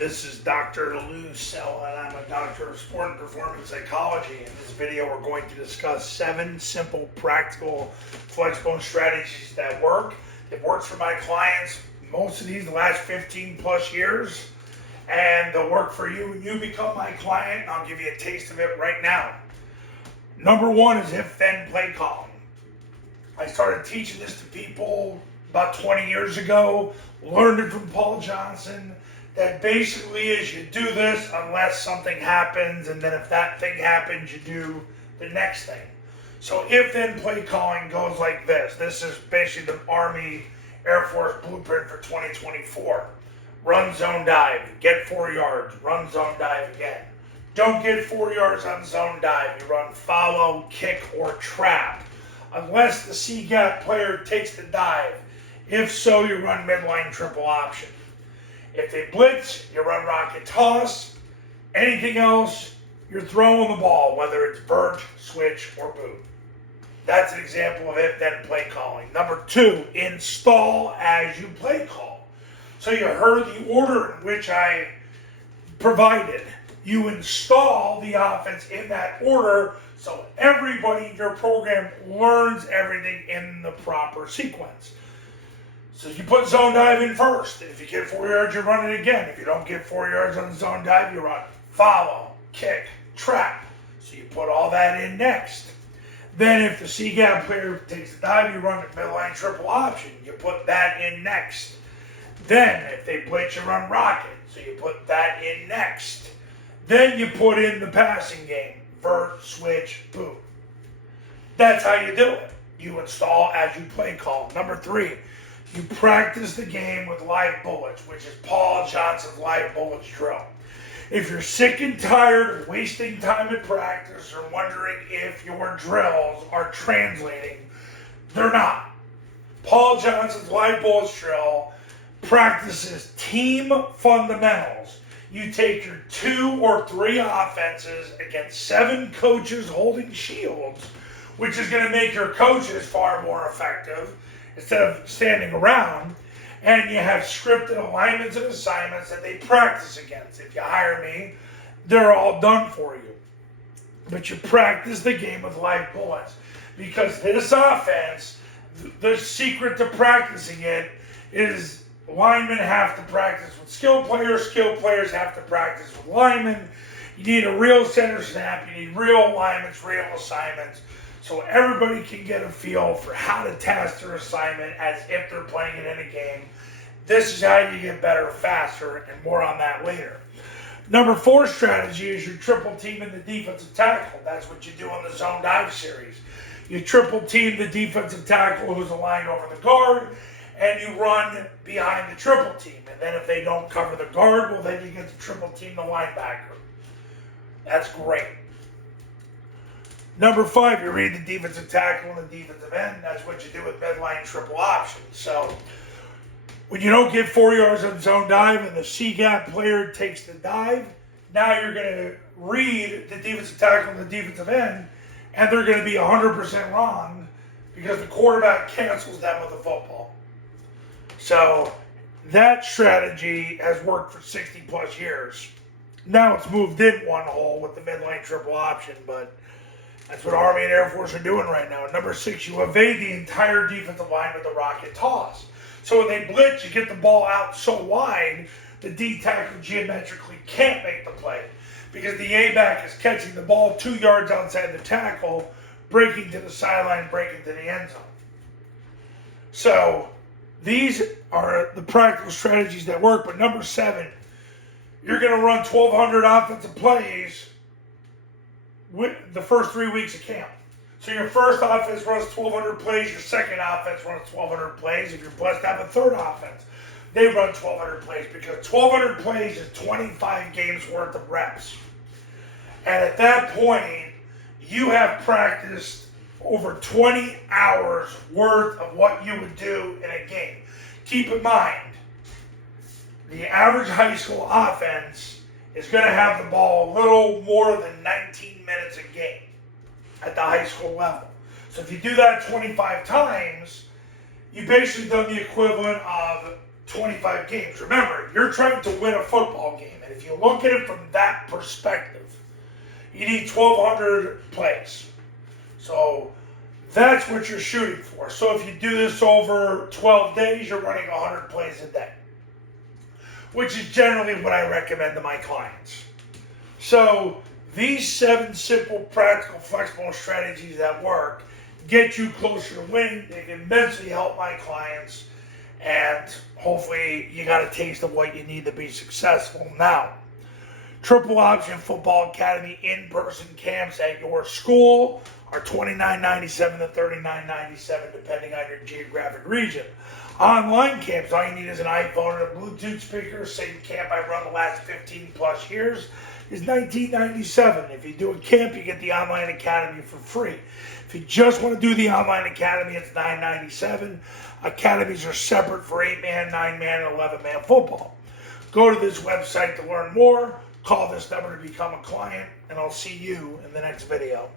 This is Dr. Lou Sell, and I'm a doctor of sport and performance psychology. In this video, we're going to discuss 7 simple, practical Flexbone strategies that work. It works for my clients, most of these the last 15 plus years, and they'll work for you when you become my client. I'll give you a taste of it right now. Number 1 is if-then play calling. I started teaching this to people about 20 years ago, learned it from Paul Johnson. That basically is you do this unless something happens, and then if that thing happens, you do the next thing. So if-then play calling goes like this. This is basically the Army Air Force blueprint for 2024. Run, zone, dive. Get 4 yards. Run, zone, dive again. Don't get 4 yards on zone dive. You run follow, kick, or trap. Unless the C-gap player takes the dive. If so, you run midline triple option. If they blitz, you run rocket toss. Anything else, you're throwing the ball, whether it's vert, switch, or boot. That's an example of if-then play calling. Number 2, install as you play call. So you heard the order in which I provided. You install the offense in that order so everybody in your program learns everything in the proper sequence. So you put zone dive in first. If you get 4 yards, you run it again. If you don't get 4 yards on the zone dive, you run follow, kick, trap. So you put all that in next. Then if the C-gap player takes the dive, you run the midline triple option. You put that in next. Then if they blitz, you run rocket. So you put that in next. Then you put in the passing game, vert, switch, boot. That's how you do it. You install as you play call. Number 3. You practice the game with live bullets, which is Paul Johnson's live bullets drill. If you're sick and tired of wasting time at practice or wondering if your drills are translating, they're not. Paul Johnson's live bullets drill practices team fundamentals. You take your 2 or 3 offenses against 7 coaches holding shields, which is going to make your coaches far more effective instead of standing around, and you have scripted alignments and assignments that they practice against. If you hire me, they're all done for you. But you practice the game with live bullets, because this offense, the secret to practicing it is linemen have to practice with skill players have to practice with linemen. You need a real center snap, you need real alignments, real assignments, so everybody can get a feel for how to task their assignment as if they're playing it in a game. This is how you get better faster, and more on that later. Number 4 strategy is your triple team in the defensive tackle. That's what you do on the zone dive series. You triple team the defensive tackle who's aligned over the guard, and you run behind the triple team. And then if they don't cover the guard, well, then you get to triple team the linebacker. That's great. Number 5, you read the defensive tackle and the defensive end. That's what you do with midline triple option. So when you don't get 4 yards on zone dive and the C-gap player takes the dive, now you're going to read the defensive tackle and the defensive end, and they're going to be 100% wrong because the quarterback cancels them with the football. So that strategy has worked for 60 plus years. Now it's moved in one hole with the midline triple option, but that's what Army and Air Force are doing right now. Number 6, you evade the entire defensive line with the rocket toss. So when they blitz, you get the ball out so wide, the D tackle geometrically can't make the play because the A-back is catching the ball 2 yards outside the tackle, breaking to the sideline, breaking to the end zone. So these are the practical strategies that work. But number 7, you're going to run 1,200 offensive plays with the first 3 weeks of camp. So your first offense runs 1,200 plays, your second offense runs 1,200 plays. If you're blessed to have a third offense, they run 1,200 plays, because 1,200 plays is 25 games worth of reps. And at that point, you have practiced over 20 hours worth of what you would do in a game. Keep in mind, the average high school offense is going to have the ball a little more than 19 minutes a game at the high school level. So if you do that 25 times, you've basically done the equivalent of 25 games. Remember, you're trying to win a football game, and if you look at it from that perspective, you need 1,200 plays. So that's what you're shooting for. So if you do this over 12 days, you're running 100 plays a day, which is generally what I recommend to my clients. So these 7 simple, practical, flexible strategies that work get you closer to winning. They can immensely help my clients, and hopefully you got a taste of what you need to be successful. Now, Triple Option Football Academy in-person camps at your school are $29.97 to $39.97 depending on your geographic region. Online camps, all you need is an iPhone and a Bluetooth speaker. Same camp I run the last 15 plus years is $19.97. If you do a camp, you get the online academy for free. If you just want to do the online academy, it's $9.97. Academies are separate for 8-man, 9-man, and 11-man football. Go to this website to learn more. Call this number to become a client, and I'll see you in the next video.